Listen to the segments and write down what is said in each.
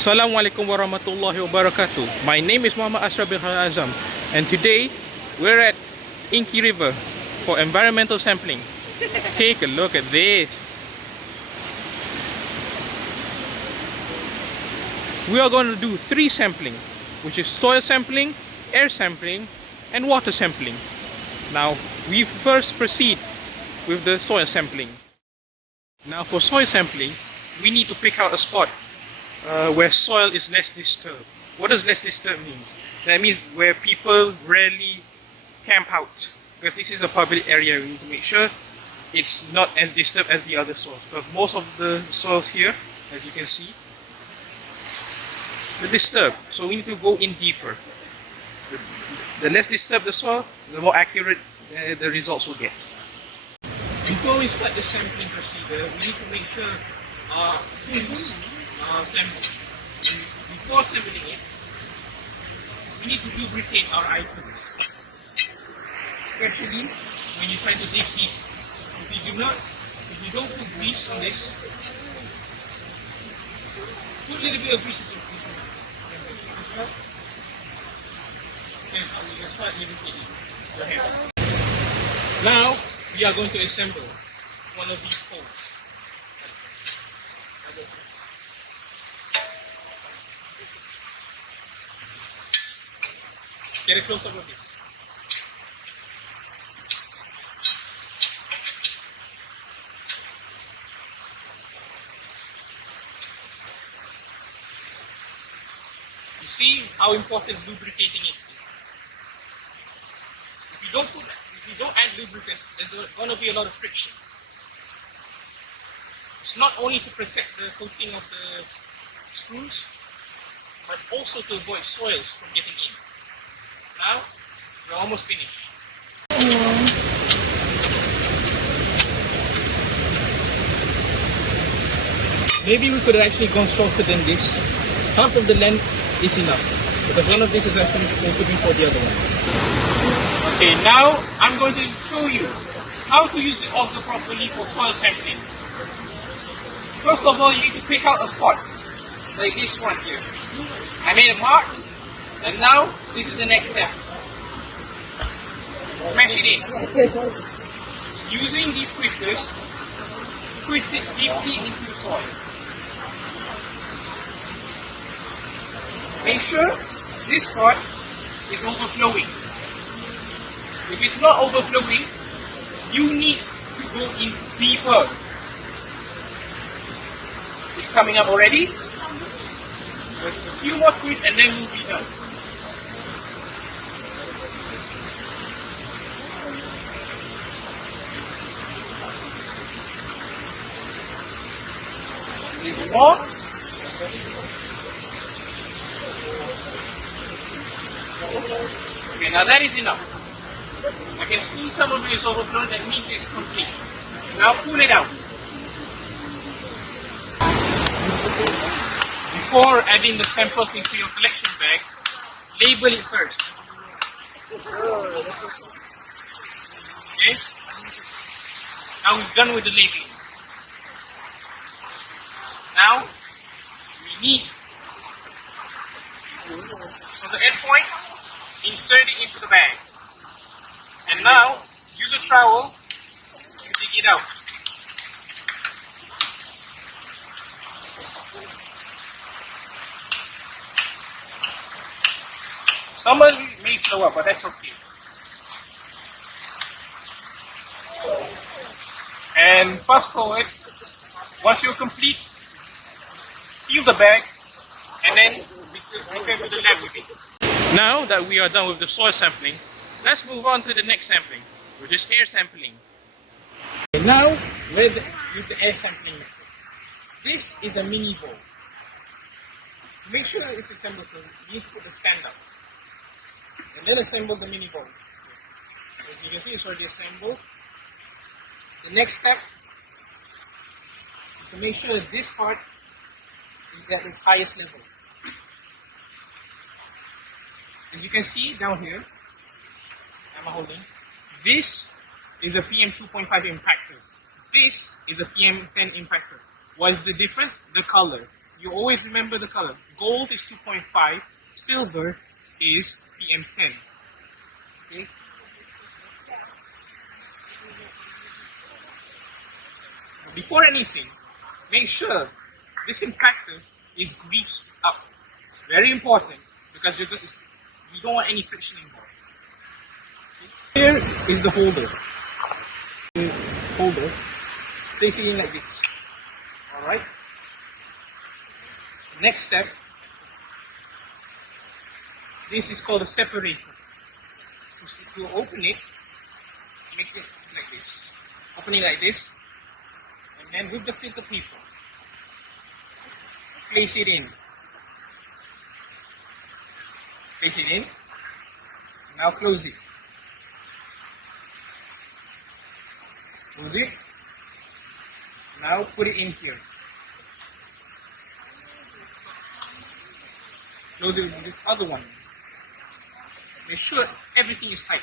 Assalamualaikum warahmatullahi wabarakatuh. My name is Muhammad Asyraaf and today we're at Inky River for environmental sampling. Take a look at this. We are going to do 3 sampling, which is soil sampling, air sampling and water sampling. Now we first proceed with the soil sampling. Now for soil sampling, we need to pick out a spot where soil is less disturbed. What does less disturbed means? That means where people rarely camp out, because this is a public area. We need to make sure it's not as disturbed as the other soils, because most of the soils here, as you can see, they're disturbed, so we need to go in deeper. The less disturbed the soil, the more accurate the results will get. Before we start the sampling procedure, we need to make sure our tools are sampled. And before sampling it, we need to lubricate our items, especially when you try to dig deep. If you don't put grease on this, put a little bit of grease in this. And you can start lubricating your hair. Now we are going to assemble one of these poles. Get a close up of this. You see how important lubricating is. If you don't add lubricant, there's going to be a lot of friction. It's not only to protect the coating of the screws, but also to avoid soils from getting in. Now, we're almost finished. Maybe we could have actually gone shorter than this. Half of the length is enough, because one of this is actually opening for the other one. Okay, now I'm going to show you how to use the auger properly for soil sampling. First of all, you need to pick out a spot, like this one here. I made a mark, and now this is the next step. Smash it in. Using these twisters, twist it deeply into the soil. Make sure this part is overflowing. If it's not overflowing, you need to go in deeper. It's coming up already. With a few more twists and then we'll be done. A little more. Okay, now that is enough. I can see some of it is overflowing, that means it's complete. Now pull it out. Before adding the samples into your collection bag, label it first. Okay? Now we're done with the labeling. Now we need, for the end point, insert it into the bag. And now, use a trowel to dig it out. Some of it may flow up, but that's okay. And fast forward, once you're complete, seal the bag and then return to the lab with it. Now that we are done with the soil sampling, let's move on to the next sampling, which is air sampling. And now, with the air sampling method. This is a mini bowl. To make sure it's assembled, you need to put the stand up. And then assemble the mini bowl. As you can see, it's already assembled. The next step is to make sure that this part is at the highest level. As you can see down here, I'm holding, this is a PM 2.5 impactor. This is a PM 10 impactor. What is the difference? The color. you always remember the color. Gold is 2.5, silver is PM10. Okay? Before anything, make sure this impactor is greased up. It's very important because you don't want any friction involved. Okay? Here is the holder. Place it in like this. Alright? Next step, this is called a separator. To open it, make it like this. Open it like this, and then with the filter paper, place it in. Place it in. Now close it. Close it. Now put it in here. Close it with this other one. Make sure everything is tight.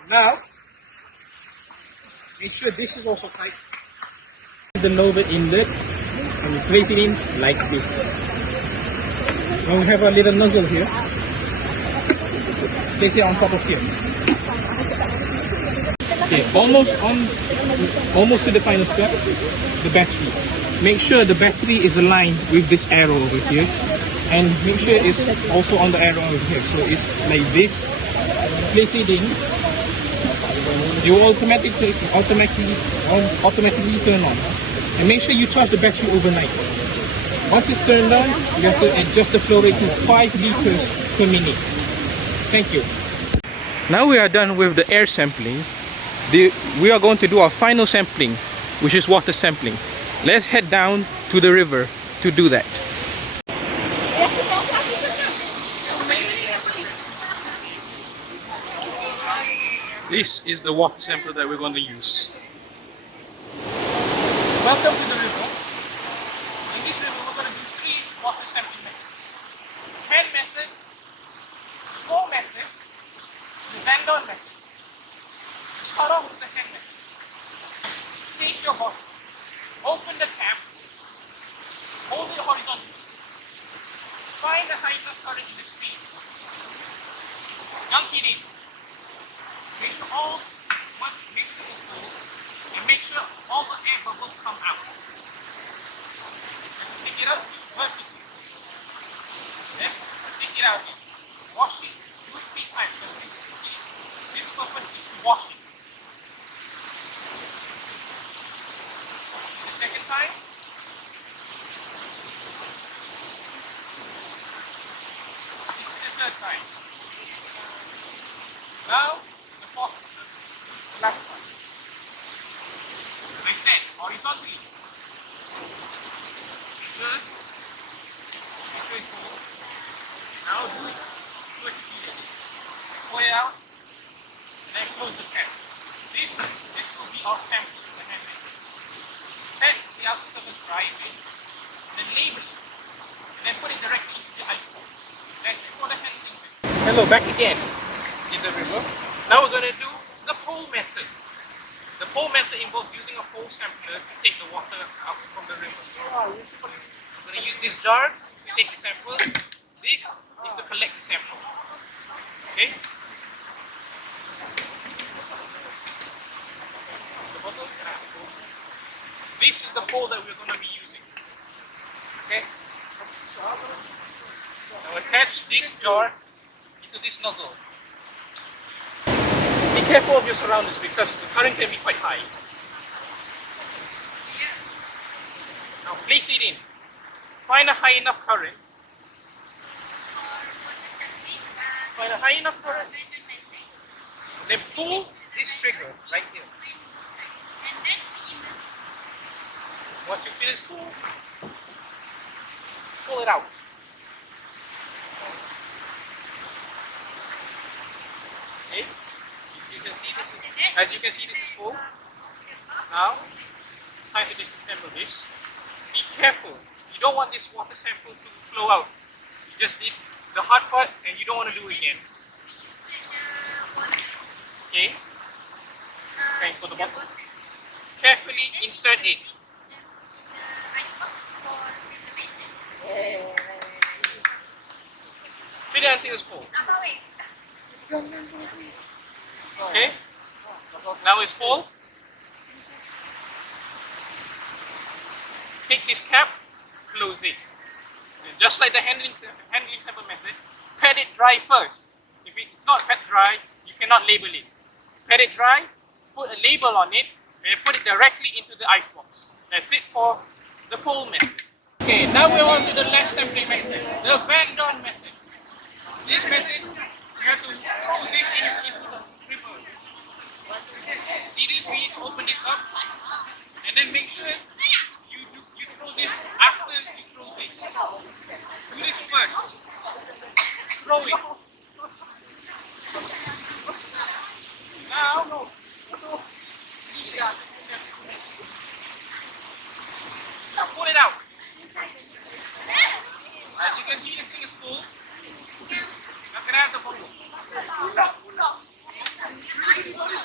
And now, make sure this is also tight. The lower inlet and you place it in like this. Now we have a little nozzle here. Place it on top of here. Okay, almost to the final step, the battery. Make sure the battery is aligned with this arrow over here, and make sure it's also on the arrow over here. So it's like this. Place it in. You will automatically turn on. And make sure you charge the battery overnight. Once it's turned on, you have to adjust the flow rate to 5 liters per minute. Thank you. Now we are done with the air sampling. We are going to do our final sampling, which is water sampling. Let's head down to the river to do that. This is the water sample that we're going to use. Welcome to the river. In this river, we're going to do 3 water sampling methods. Hand method, flow method, the Vandon method. Start off with the hand method. Take your bottle, open the cap, hold it horizontally. Find the high enough current in the stream. Dunk it in. Make sure it's full, and make sure all the air bubbles come out. And pick it up vertically. Then take it out. Wash it 2 or 3 times. This purpose is to wash it. The second time, this is the third time. Now, the last one. I said horizontally. Make sure it's full. Now do it vertically like this. Pour it out, and then close the cap. This will be our sample of the hand method. Let the outer surface dry a bit, and then label it, and then put it directly into the ice box. That's it for the hand method. Hello, back again in the river. Now we're going to do the pole method. The pole method involves using a pole sampler to take the water out from the river. I'm going to use this jar to take the sample. This is to collect the sample. Okay? The bottle. This is the pole that we're going to be using. Okay? Now attach this jar into this nozzle. Be careful of your surroundings because the current can be quite high. Now place it in. Find a high enough current. Find a high enough current. Then pull this trigger right here. Once you feel it's full, pull it out. Okay? You can see this. As you can see, this is full. Now, it's time to disassemble this. Be careful. You don't want this water sample to flow out. You just did the hard part, and you don't want to do it again. Okay. Okay, for the bottle. Carefully insert it. Fill it until it's full. Okay? Now it's full. Take this cap, close it. And just like the handling sample method, pat it dry first. If it's not pat dry, you cannot label it. Pat it dry, put a label on it, and put it directly into the icebox. That's it for the pole method. Okay, now we're on to the last sampling method, the Van Dorn method. This method, you have to throw this into the river. See this? We need to open this up, and then make sure you throw this after you throw this. Do this first. Throw it. Now, pull it out. As you can see, the thing is full. Now can I have the bottle?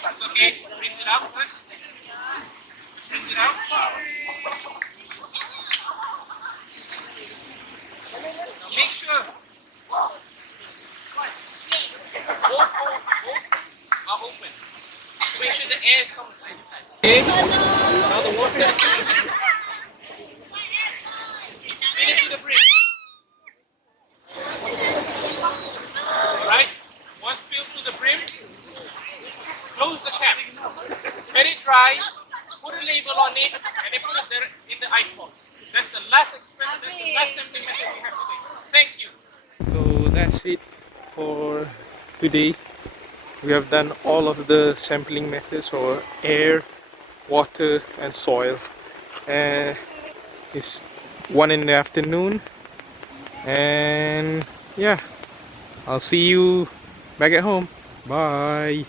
It's okay. Rinse it out first. Just rinse it out. Now make sure both are open. So make sure the air comes in. Okay. Now the water is coming. Fill it to the brim. Alright. Once filled to the brim, close the cap. Let it dry. Put a label on it, and then put it in the icebox. That's the last experiment. That's the last sampling method we have today. Thank you. So that's it for today. We have done all of the sampling methods for air, water and soil. It's 1 in the afternoon, and yeah, I'll see you back at home. Bye.